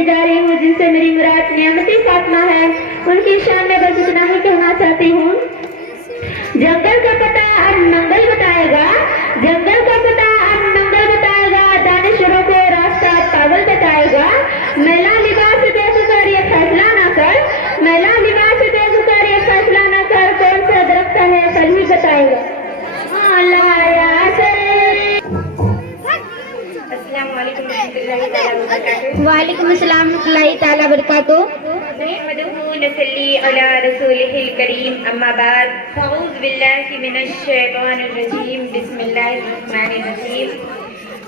करने जा रही हूँ जिनसे मेरी मुराद नियामती फातिमा है, उनकी शान में बस इतना ही कहना चाहती हूँ। जंगल का पता और मंगल बताएगा, जंगल का पता और मंगल बताएगा, दानिशरों को रास्ता पागल बताएगा। मैला लिबास देखकर ये फैसला न कर, मैला लिबास देखकर ये फैसला न कर, कौन सा दरख्त है कल ही बताएगा। वालेकुम अस्सलाम रहमतुल्लाहि तआला बरकातहू। नसल्ली अला रसूलिहिल करीम, अम्मा बाद, अऊज़ु बिल्लाहि मिनश शैतानिर रजीम, बिस्मिल्लाहिर रहमानिर रहीम।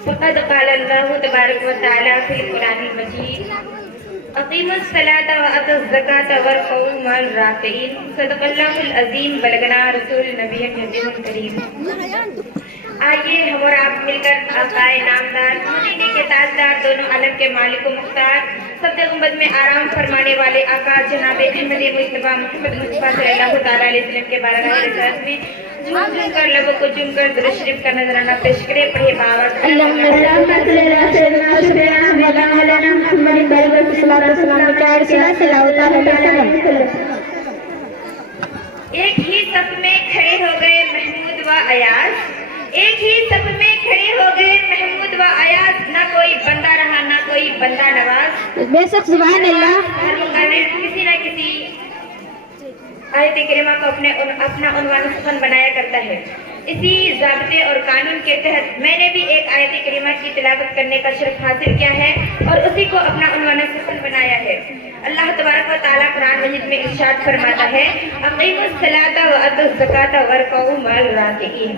फ़क़द क़ालल्लाहु तबारक व तआला फ़िल क़ुरानिल मजीद, अक़ीमुस सलाता व आतुज़ ज़काता वरक़ऊ मअर राकिईन। सदक़ल्लाहुल अज़ीम, बलगना रसूलुन नबिय्युन नबीयुल करीम। आइए हम और आप मिलकर आकाए नामदार, मदीने के ताजदार, दोनों आलम के मालिक व मुख्तार, सब गुंबद में आराम फरमाने वाले आका जनाब अहमद मुस्तफा मोहम्मद मुस्तफा सल्लल्लाहु तआला अलैहि वसल्लम के बारगाह रिज़ात में झूम कर लबों को चूम कर दुरूद शरीफ का नजराना पेश करे। पढ़िए बावर एक ही सफ में खड़े हो गए महमूद व अयाज, एक ही सफ में खड़े हो गए महमूद व अयाज, ना कोई बंदा रहा ना कोई बंदा नवाज। बेशक सुभान अल्लाह। किसी न किसी आयत करीमा को अपना उन्वान सुखन बनाया करता है। इसी ज़ाब्ते और कानून के तहत मैंने भी एक आयत करीमा की तिलावत करने का शर्फ हासिल किया है और उसी को अपना उन्वान सुखन बनाया है। अल्लाह तबारक व तआला कुरान मजीद में इरशाद फरमाता है, अक़ीमुस सलाता व आतुज़ ज़काता वरक़ऊ मअर राकिईन।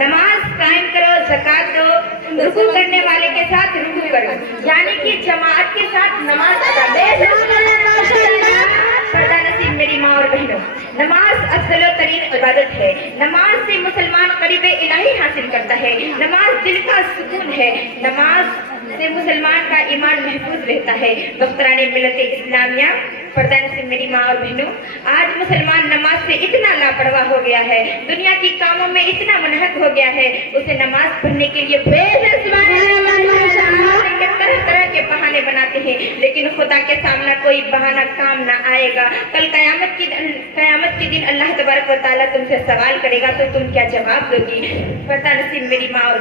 नमाज कायम करो, ज़कात दो, रुकू करने वाले के साथ रुकू करो, यानी कि जमात के साथ नमाज अदा करो। पर्दा नसीब मेरी माँ और बहनों, नमाज अफज़ल तरीन इबादत है। नमाज से मुसलमान क़रीब इलाही हासिल करता है। नमाज दिल का सुकून है। नमाज से मुसलमान का ईमान महफूज रहता है। दोस्तराने मिलत इस्लामिया, पर्दा नसीब मेरी माँ और बहनों, आज मुसलमान नमाज से इतना लापरवाह हो गया है, दुनिया की कामों में इतना मुनहक हो गया है, उसे नमाज पढ़ने के लिए तरह तरह के बहाने बनाते हैं, लेकिन खुदा के सामने कोई बहाना काम ना आएगा। कल कयामत के दिन अल्लाह तबारक व तआला तुमसे सवाल करेगा तो तुम क्या जवाब दोगी। पर्दा नसीब मेरी माँ और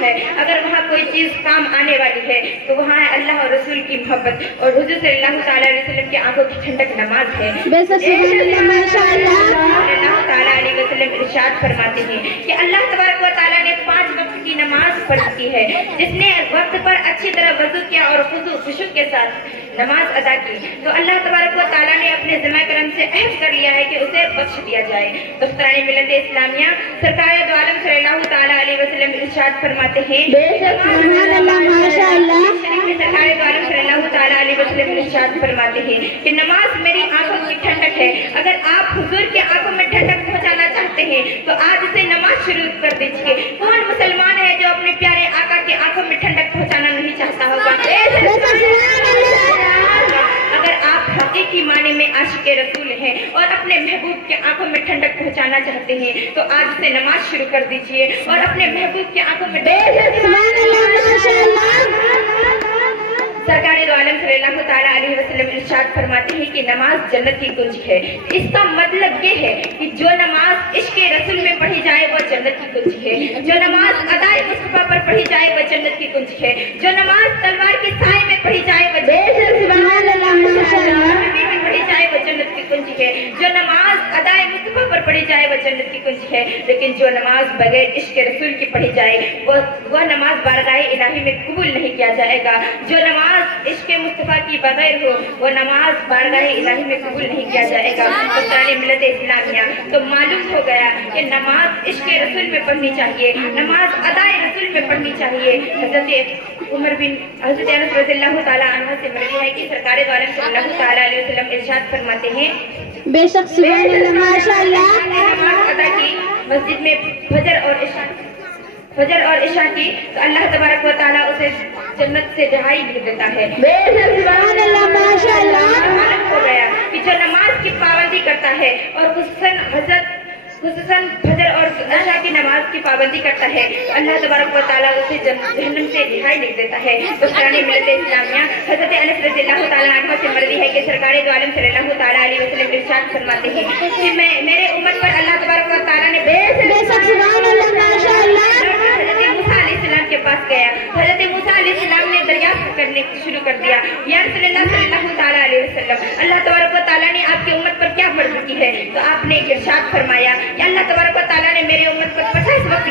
है, अगर वहाँ कोई चीज काम आने वाली है तो वहाँ है अल्लाह और रसूल की मोहब्बत और हुजूर सल्लल्लाहु तआला अलैहि वसल्लम की आंखों की ठंडक नमाज है। सल्लल्लाहु तआला अलैहि वसल्लम इरशाद फरमाते हैं कि अल्लाह तबारक व तआला ने 5 वक्त की नमाज फर्ज की है। जिसने वक्त पर अच्छी तरह वज़ू किया और खुशू के साथ नमाज अदा की तो अल्लाह तबारक व तआला ने अपने ज़िम्मा करम से अहद कर लिया है कि उसे बख्श दिया जाए। दोस्तराने मिलत इस्लामिया, सरकार दो आलम सल्लल्लाहु तआला अलैहि वसल्लम इरशाद फरमाते हैं, फरमाते हैं कि नमाज मेरी आंखों की ठंडक है। अगर आप हुजूर के आंखों में ठंडक पहुंचाना चाहते हैं तो आज से नमाज शुरू कर दीजिए। कौन मुसलमान है जो अपने प्यारे आका की आंखों में ठंडक पहुंचाना नहीं चाहता होगा? अगर आप हकीकी माने में आशिक़े रसूल हैं और अपने महबूब के आंखों में ठंडक पहुंचाना चाहते हैं तो आज से नमाज शुरू कर दीजिए और अपने महबूब के आंखों में सरकार दो आलम सल्लल्लाहु तआला अलैहि वसल्लम इरशाद फरमाते हैं कि नमाज जन्नत की कुंजी है। इसका मतलब ये है कि जो नमाज इश्क़े रसूल में पढ़ी जाए वो जन्नत की कुंजी है। जो नमाज अदाए मुस्तफा पर पढ़ी जाए वो जन्नत की कुंजी है। जो नमाज तलवार के साए में पढ़ी जाए वो पढ़ी जाए वो जन्नत की कुंजी है। जो नमाज अदाए मुस्तफा पर पढ़ी जाए वो जन्नत की कुंजी है। लेकिन जो नमाज बगैर इश्क़े रसूल की पढ़ी जाए वह नमाज बारगाह इलाही में कबूल नहीं किया जाएगा। जो नमाज इश्क़े मुस्तफा की बगैर हो वो नमाज बारगाह इलाही में कबूल नहीं किया जाएगा। तो सारे मिलत इस्लामिया, तो मालूम हो गया कि नमाज इश्क़े रसूल में पढ़नी चाहिए, नमाज अदाए रसूल में पढ़नी चाहिए। हज़रत उमर बिन हज़रत अनस रज़ियल्लाहु तआला अन्हु से मरवी है कि सरकार दो आलम सल्लल्लाहु तआला अलैहि वसल्लम इरशाद फरमाते हैं, बेशक सुभान अल्लाह माशाअल्लाह, नमाज अदा की मस्जिद में फजर और इशा की तो अल्लाह तबारक व तआला उसे जन्नत से रिहाई भी देता है। सुभान अल्लाह माशाअल्लाह। मालूम हो गया कि जो नमाज की पाबंदी करता है और हुस्न हज़रत खुसूसन फजर और अशा की नमाज की पाबंदी करता है तो अल्लाह तबारक व तआला उसे जहन्नम से रिहाई लिख देता है। दोस्तरानी मिलत इस्लामिया, हजरत अनस रज़ियल्लाहु तआला अन्हु से मरवी है कि सरकार दो आलम सल्लल्लाहु तआला अलैहि वसल्लम इरशाद फरमाते हैं कि मेरे उम्मत पर अल्लाह तबारक व तआला ने बेशक सुभान अल्लाह माशाअल्लाह हजरत मूसा अलैहिस्सलाम के पास गया। हजरत मूसा अलैहिस्सलाम ने दरियाफ्त करने शुरू कर दिया, या रसूलुल्लाह सल्लल्लाहु तआला अलैहि वसल्लम, अल्लाह तबारक व तआला ने आपकी उम्मत पर क्या फर्ज की है? तो आपने इरशाद फरमाया कि अल्लाह तबारक व तआला ने मेरी उम्मत पर 50 वक्त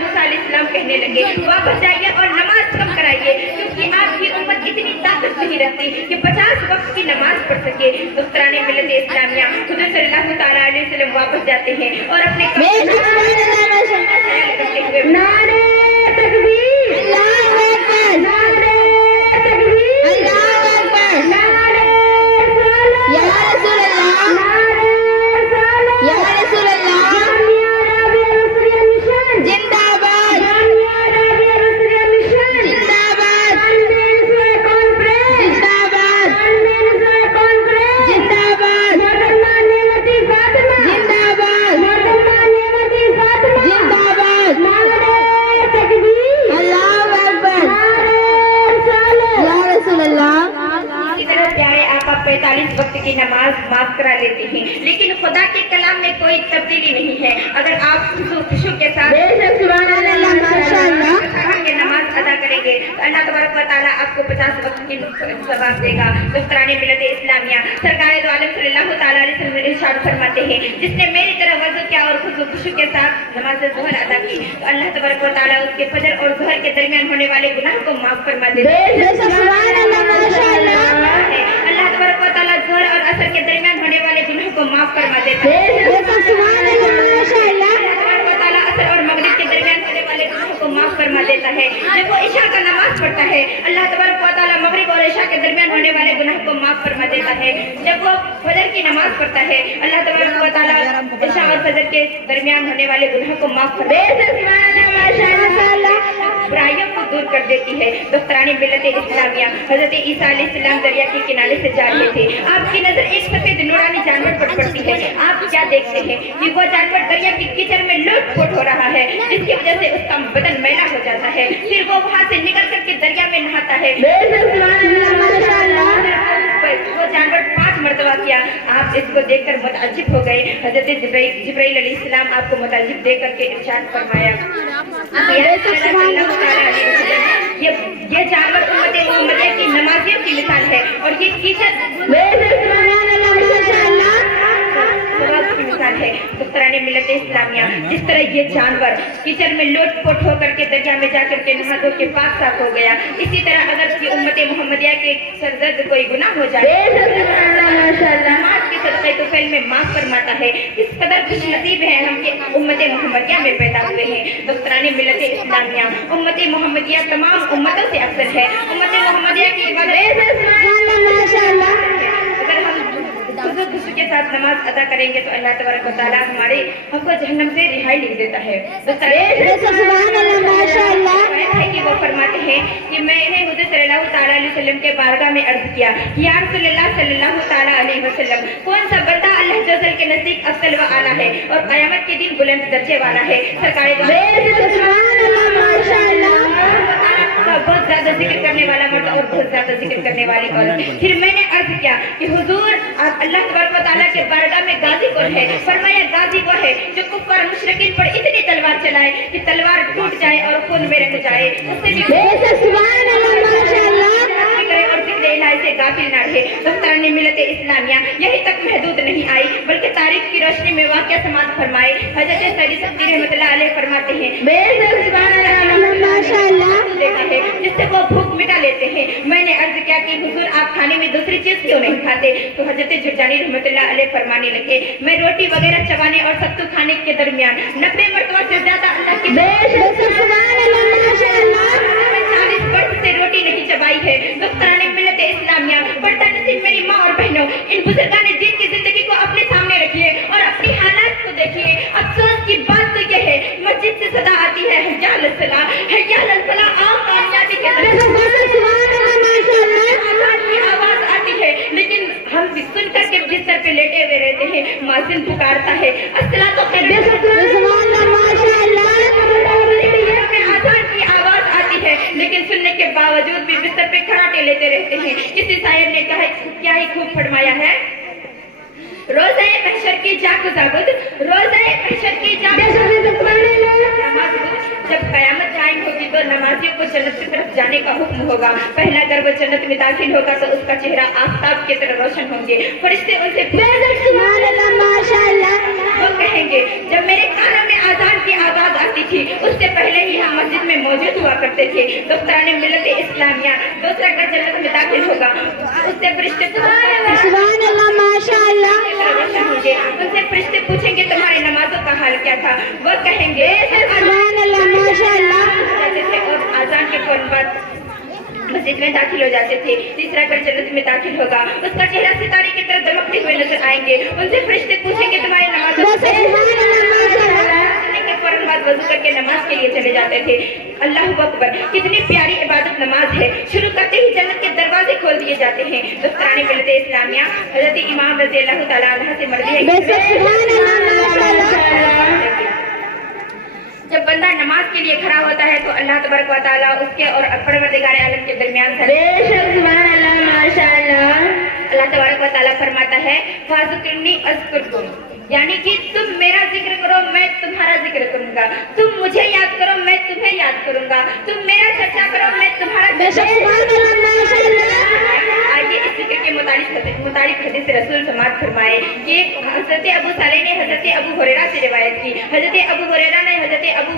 मूसा अलैहिस्सलाम कहने लगे वापस जाइए और नमाज कम कराइए, क्योंकि आपकी उम्मत इतनी ताकत नहीं रखती कि 50 वक्त की नमाज पढ़ सके। दोस्तरानी मिलत इस्लामिया, हुजूर सल्लल्लाहु तआला अलैहि वसल्लम वापस जाते हैं और अपने नारे तकबीर, अल्लाहु अकबर, नारे तकबीर, अल्लाहु अकबर, नारे सलात, या रसूल अल्लाह, नारे सलात, या रसूल अल्लाह, जामिया राबिया रसूलिया मिशन जिंदाबाद, जामिया राबिया रसूलिया मिशन जिंदाबाद, अनमेन कॉन्फ्रेंस जिंदाबाद, अनमेन कॉन्फ्रेंस जिंदाबाद, मोहतरमा नेमती फातिमा जिंदाबाद, मोहतरमा नेमती फातिमा जिंदाबाद, नारे तकबीर, अल्लाहु अकबर, नारे सलात, या रसूल अल्लाह। इसी तरह प्यारे आप 45 वक्त की नमाज माफ करा लेते हैं, लेकिन खुदा के कलाम में कोई तब्दीली नहीं है। अगर आप खुशू के साथ ये नमाज अदा करेंगे तो अल्लाह तबारक व तआला आपको 50 वक्त की सवाब देगा। दोस्तरानी मिलत इस्लामिया, सरकार दो आलम सल्लल्लाहु तआला अलैहि वसल्लम इरशाद फरमाते हैं, जिसने मेरी तरह वज़ू किया और खुशू के साथ नमाज ज़ोहर अदा की तो अल्लाह तबारक व तआला उसके फजर और ज़ोहर के दरमियान होने वाले गुनाह को माफ फरमा देता है। अल्लाह तबारक व तआला ज़ोहर और असर के दरमियान होने वाले गुनाह को माफ फरमा देता है। अल्लाह तबारक व तआला असर और मगरिब के दरमियान होने वाले गुनाह को माफ फरमा देता है। जब वो इशा का नमाज पढ़ता है अल्लाह तबारक व तआला मगरिब और इशा के दरमियान होने वाले गुनाह को माफ फरमा देता है। जब वो फजर की नमाज पढ़ता है अल्लाह तबारक व तआला इशा और फजर के दरमियान होने वाले गुनाह को माफ फरमा बुराइयों को दूर कर देती है। दोस्तरानी मिलत इस्लामिया, हजरत ईसा अलैहिस्सलाम दरिया के किनारे से जा रहे थे, आपकी नजर एक सफेद नूरानी जानवर पर पड़ती है। आप क्या देखते हैं कि वो जानवर दरिया की कीचड़ में लुट-पुट हो रहा है, जिसकी वजह से उसका बदन मैला हो जाता है। फिर वो वहाँ से निकल करके दरिया में नहाता है। वो जानवर 5 मरतबा किया। आप इसको देखकर मुतअज्जिब हो गए। हजरत जिब्राइल अलैहिस्सलाम आपको मुतअज्जिब देख करके इरशाद फरमाया, ये जानवर उम्मत मोहम्मदिया की नमाजियों की मिसाल है और ये कीचड़ की मिसाल है। दोस्तरानी मिलत इस्लामिया, जिस तरह ये जानवर कीचड़ में लोट-पोट होकर के दरिया में जाकर के नहा धो के पाक साफ हो गया, इसी तरह अगर की उम्मत मोहम्मदिया के सरजद कोई गुनाह हो जाए नमाज के सदक़े तुफ़ैल में माफ फरमाता है। इस कदर खुश नसीब है हम कि उम्मत मोहम्मदिया में पैदा हुए हैं। दोस्तरानी मिलत इस्लामिया, उम्मत मोहम्मदिया तमाम उम्मतों से अफजल है। उम्मत मोहम्मदिया की इबादत अगर हम खुशू के साथ नमाज अदा करेंगे तो अल्लाह तबारक व तआला हमको जहन्नम से रिहाई लिख देता है। कि वो फरमाते हैं कि मैंने हुजूर सल्लल्लाहु तआला अलैहि वसल्लम के बारगाह में अर्ज किया, या रसूलुल्लाह सल्लल्लाहु तआला अलैहि वसल्लम, कौन सा बंदा अल्लाह जल्ल के नजदीक अफजल व आला है और क़यामत के दिन बुलंद दर्जे वाला है? सरकार बहुत ज्यादा जिक्र करने वाला मर्द और बहुत ज्यादा जिक्र करने वाली औरत। फिर मैंने अर्ज किया कि हुजूर अल्लाह तबारक व तआला के बारगाह में गाजी कौन है? फरमाया गाजी वो है जो कुफ्फार मुशरिकीन पर इतनी तलवार चलाए कि तलवार टूट जाए और खून में रंग जाए, उससे भी और जिक्र इलाही से गाफिल न रहे। दोस्तरानी मिलत इस्लामिया यही तक महदूद नहीं आई, बल्कि तारीख की रोशनी में वाक़या समाप्त फरमाए। हजरत सैयद सत्ती रहमतुल्लाह अलैह फरमाते हैं, जिससे वो भूख मिटा लेते हैं। मैंने अर्ज किया कि हुजूर आप खाने में दूसरी चीज क्यों नहीं खाते? तो हजरत जुर्जानी रहमतुल्लाह अलैह फरमाने लगे, मैं रोटी वगैरह चबाने और सत्तू खाने के दरमियान 90 मरतबा से ज्यादा अल्लाह की 40 वर्ष से रोटी नहीं चबाई है। दोस्तरानी मिलत इस्लामिया, पर्दा नसीब मेरी माँ और बहनों, इन बुजुर्गान दीन की जिंदगी को अपने सामने रखिए और अपनी हालात को देखिए। अफसोस की बात तो यह है, मस्जिद से सदा आती है हैया अल सलाह, हैया अल फलाह, आम कामयाबी के आवाज आती है, लेकिन हम सुन करके बिस्तर पे लेटे हुए रहते हैं। मुअज्जिन पुकारता है, अस्सलातु खैरुम में आजान की आवाज आती है, लेकिन सुनने के बावजूद भी बिस्तर पे खराटे लेते रहते हैं। किसी शायर ने कहा क्या ही खूब फरमाया है, रोज़े महशर की जागुजागुद, रोज़े महशर की जब कयामत कायम होगी तो नमाजियों को जन्नत की तरफ जाने का हुक्म होगा। पहला अगर वो जन्नत में दाखिल होगा तो उसका चेहरा आफताब की तरह रोशन होंगे। फरिश्ते उनसे वो कहेंगे, जब मेरे कानों में आजान की आवाज आती थी उससे पहले ही हम मस्जिद में मौजूद हुआ करते थे। दोस्तराने मिलत इस्लामिया दूसरा अगर जन्नत में दाखिल होगा उससे फरिश्ते उनसे फरिश्ते पूछेंगे तुम्हारी नमाजों का हाल क्या था। वो कहेंगे और आजान के फौरन बाद मस्जिद में दाखिल हो जाते थे। तीसरा अगर जन्नत में दाखिल होगा उसका चेहरा सितारे की तरह दमकते हुए नजर आएंगे। उनसे फरिश्ते पूछेंगे तुम्हारी नमाज के फौरन बाद वजू करके नमाज के लिए चले जाते थे। अल्लाह अकबर, कितनी प्यारी इबादत नमाज है। शुरू करते ही जन्नत के दरवाजे खोल दिए जाते हैं। दोस्तराने मिलते इस्लामिया हजरत इमाम रज़ी अल्लाह तआला अन्हु से मर्ज़ी है जब बंदा नमाज के लिए खड़ा होता है तो अल्लाह तबारक व तआला उसके और परवरदिगार आलम के दरमियान अल्लाह तबारक व तआला फरमाता है फाज़कुरनी अज़कुरकुम, यानी कि तुम मेरा जिक्र करो मैं तुम्हारा जिक्र करूंगा, तुम मुझे याद करो मैं तुम्हें याद करूंगा, तुम मेरा चर्चा करो मैं तुम्हारा आइए इस जिक्र के मुताबिक हदीस रसूल समात फरमाए कि हजरत अबू सालेह ने हजरत अबू हुरैरा से रिवायत की। हजरत अबू हुरैरा ने हजरत अबू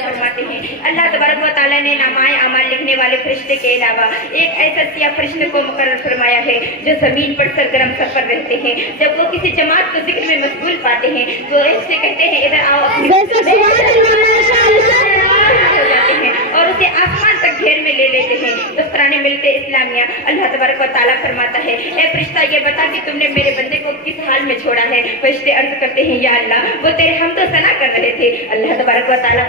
फरमाते हैं अल्लाह तबारक व तआला ने नामाए अमाल लिखने वाले फरिश्ते के अलावा एक ऐसा सिया फरिश्ते को मुकर्रर फरमाया है जो जमीन पर सरगर्म सफर रहते हैं। जब वो किसी जमात को जिक्र में मशगूल पाते हैं तो इससे कहते हैं इधर आओ हो जाते हैं और उसे आसमान तक घेर में ले लेते हैं। दोस्तराने मिलते इस्लामिया अल्लाह तबारक व तआला फरमाता है ए फरिश्ता ये बता कि तुमने मेरे बंदे को किस हाल में छोड़ा है। फरिश्ते अर्ज करते हैं या अल्लाह वो तेरे हम तो सना कर रहे थे। अल्लाह तबारक व तआला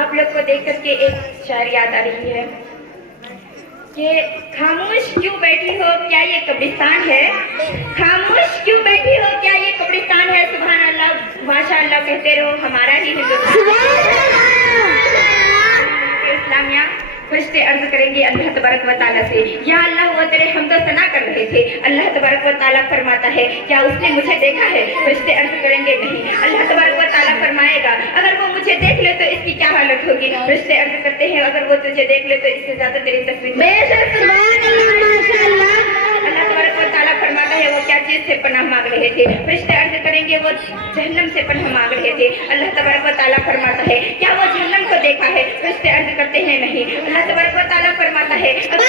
आप लोग को देख करके एक शायरी याद आ रही है कि खामोश क्यों बैठी हो क्या ये कब्रिस्तान है, खामोश क्यों बैठी हो क्या ये कब्रिस्तान है। सुभान अल्लाह माशाअल्लाह कहते रहो हमारा ही इस्लामिया फरिश्ते अर्ज करेंगे अल्लाह तबारक व तआला से या अल्लाह वो तेरे हम तो सना कर रहे थे। अल्लाह तबारक व तआला फरमाता है क्या उसने मुझे देखा है। फरिश्ते अर्ज करेंगे नहीं। अल्लाह तबारक व तआला फरमाएगा अगर वो मुझे देख ले तो इसकी क्या हालत होगी। फरिश्ते अर्ज करते हैं अगर वो तुझे देख ले तो इससे ज्यादा तेरी तस्वीर। अल्लाह तबारक व तआला फरमाता है वो क्या चीज से पनाह मांग रहे थे। फरिश्ते अर्ज करेंगे वो जहन्नम से पनाह मांग रहे थे। अल्लाह तबारक व तआला फरमाता है क्या वो जहन्नम को देखा है। फरिश्ते अर्ज करते हैं नहीं। अल्लाह तबारक व तआला फरमाता है अगर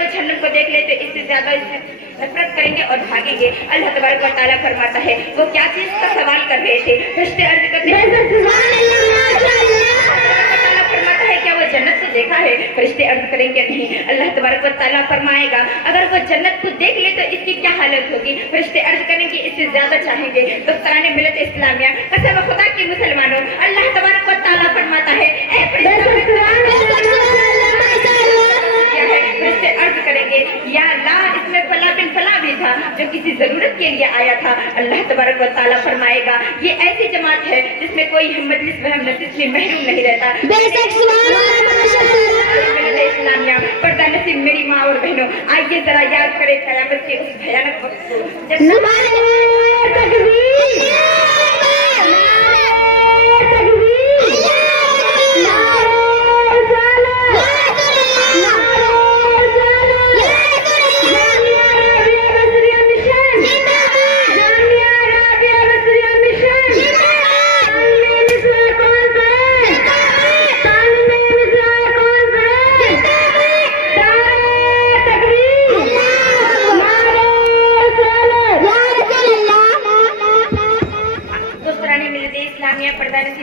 वो जहन्नम को देख ले तो इससे ज्यादा इससे नफरत करेंगे और भागेंगे। अल्लाह तबारक व तआला फरमाता है वो क्या चीज का सवाल कर रहे थे। फरिश्ते अर्ज करते हैं फरमाता है क्या वो जन्नत को देखा है। फरिश्ते अर्ज करेंगे नहीं। अल्लाह तबारक व तआला फरमाएगा अगर वो जन्नत को देख ले तो इसकी क्या हालत होगी। फरिश्ते अर्ज करेंगे इससे ज्यादा चाहेंगे। दोस्तराने मिलत इस्लामिया कसम खुदा की मुसलमानों अल्लाह तबारक व तआला फरमाता है फरिश्ते अर्ज करेंगे या अल्लाह इसमें फला बिन फला भी था जो किसी जरूरत के लिए आया था। अल्लाह तबारक व तआला फरमाएगा ये ऐसी जमात है जिसमें कोई मजलिस वहम नसीब में महरूम नहीं रहता। इस्लामिया पर्दा नसीब मेरी माँ और बहनों आइए जरा याद करें कयामत के उस भयानक वक्त को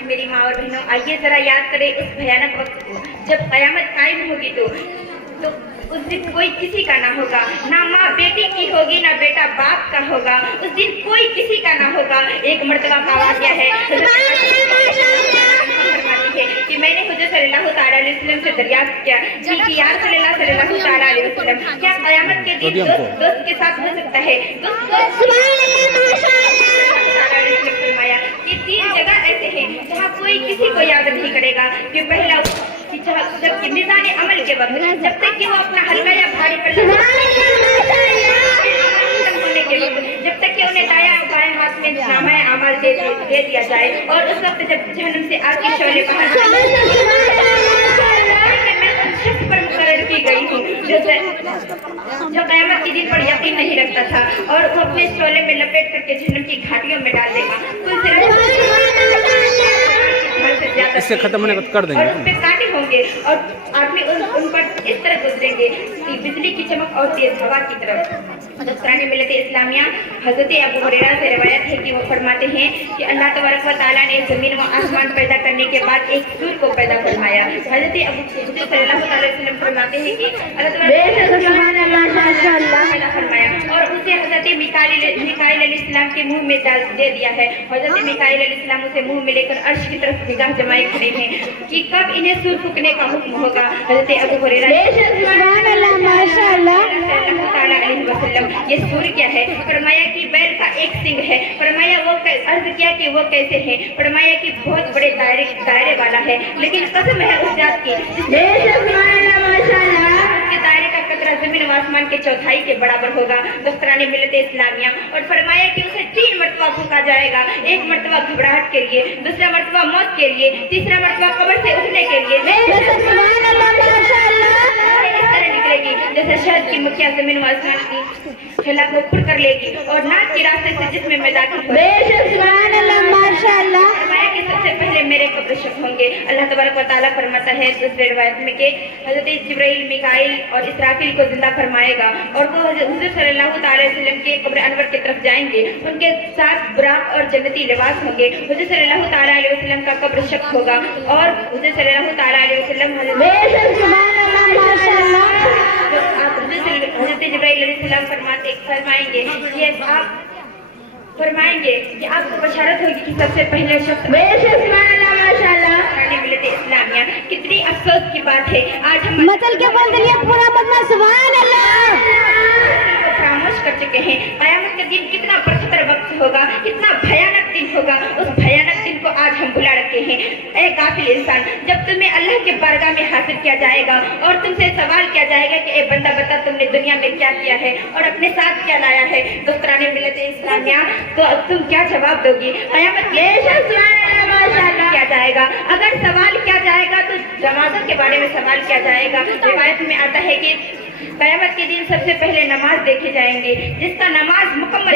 मेरी माँ और बहनों आइए जरा याद करें उस भयानक वक्त को जब कयामत कायम होगी तो उस दिन कोई किसी का ना होगा, ना माँ बेटी की होगी, ना बेटा बाप का होगा, उस दिन कोई किसी का ना होगा। एक मर्तबा का वाक़या है कि मैंने हुज़ूर सल्लल्लाहु तआला अलैहि वसल्लम से दरियाफ्त किया कि या सल्लल्लाहु तआला अलैहि वसल्लम, क्या क़यामत के दिन दोस्त के साथ हो सकता है? फरमाया कि 3 जगह ऐसे हैं जहाँ कोई किसी को याद नहीं करेगा। कि पहला कि जब मिज़ान अमल के वक्त, जब तक कि वो अपना हल्का या भारी पर होने के वक्त, जब तक कि उन्हें दाया और बाएं हाथ में नामा अमल दे दिया जाए, और उस वक्त जब जहन्नम से आग के शोले बाहर पर मुकर्रर की गई हूँ, जो क़यामत के दिन पर यकीन नहीं रखता था, और वो अपने शोले में लपेट करके जहन्नम की घाटियों में डाल देगा। इससे खत्म होने को कर देंगे, और उस पे कांटे होंगे, और आदमी उन पर इस तरह गुजरेंगे कि बिजली की चमक और तेज हवा की तरफ। दुस्तानी मिलत इस्लामिया हज़रत अबू हुरैरा से रिवायत है कि वो फरमाते हैं कि अल्लाह तबारक व तआला ने ज़मीन व आसमान पैदा करने के बाद एक सूर्य को पैदा फरमाया। हज़रत अबू सल्लल्लाहु अलैहि वसल्लम फरमाते हैं कि अल्लाह तबारक फरमाया, और उसे हज़रत मिकाईल अलैहिस्सलाम के मुंह में दे दिया है। हज़रत मिकाईल अलैहिस्सलाम उसे मुंह में लेकर अर्श की तरफ निगाह जमाए खड़े हैं कि कब इन्हें सूर्य फूकने का हुक्म होगा। हज़रत अबू हुरैरा ये सूर्य क्या है? फरमाया कि बैल का एक सिंग है। फरमाया वो अर्ज किया कि वो कैसे है? फरमाया कि बहुत बड़े दायरे वाला है, लेकिन कसम है उस जात की जिसके दायरे का कतरा जमीन व आसमान के चौथाई के बराबर होगा। दोस्तरानी मिलत इस्लामिया, और फरमाया कि उसे 3 मरतबा फूका जाएगा। एक मरतबा घबराहट के लिए, दूसरा मरतबा मौत के लिए, तीसरा मरतबा कब्र से उठने के लिए। निकलेगी जैसे शहद की मुखिया जमीन व आसमान की छला को ऊपर कर लेगी, और नाक के रास्ते से जिस्म में दाखिल होगी। फरमाया कि सबसे पहले मेरे कब्र शक होंगे। अल्लाह तबारक व तआला फरमाता है दूसरे रिवायत में कि हज़रत जिब्राइल, मिकाईल और इसराफिल को जिंदा फरमाएगा, और वो हुज़ूर सल्लल्लाहु अलैहि वसल्लम के कब्र अनवर की तरफ जाएंगे। उनके साथ बुराक और जन्नती लिबास होंगे। हुज़ूर सल्लल्लाहु अलैहि वसल्लम का कब्र शक होगा, और हुज़ूर सल्लल्लाहु अलैहि वसल्लम हज़रत जिब्राइल अलैहिस्सलाम फरमाएंगे कि आपको बशारत होगी कि सबसे पहले शख्स मिलते इस्लामिया। कितनी अफसोस की बात है, आज हम मचल के बोल दिया पूरा मदना सुभान अल्लाह फरामोश कर चुके हैं। क़यामत का दिन कितना बदतर वक्त होगा, कितना भयानक दिन होगा, उस भयानक दिन को आज हम भुला रखे हैं। ए गाफिल इंसान, जब तुम्हें अल्लाह के बारगाह में हाजिर किया जाएगा और तुमसे सवाल किया जाएगा कि ए बंदा बता तुमने दुनिया में क्या किया है और अपने साथ क्या लाया है, दोस्तराने मिलते इस्लामिया, तो अब तुम क्या जवाब दोगी? क़यामत किया जाएगा। अगर सवाल किया जाएगा तो नमाज़ों के बारे में सवाल किया जाएगा। रिवायत में आता है कि क़यामत के दिन सबसे पहले नमाज देखे जाएंगे, जिसका नमाज मुकम्मल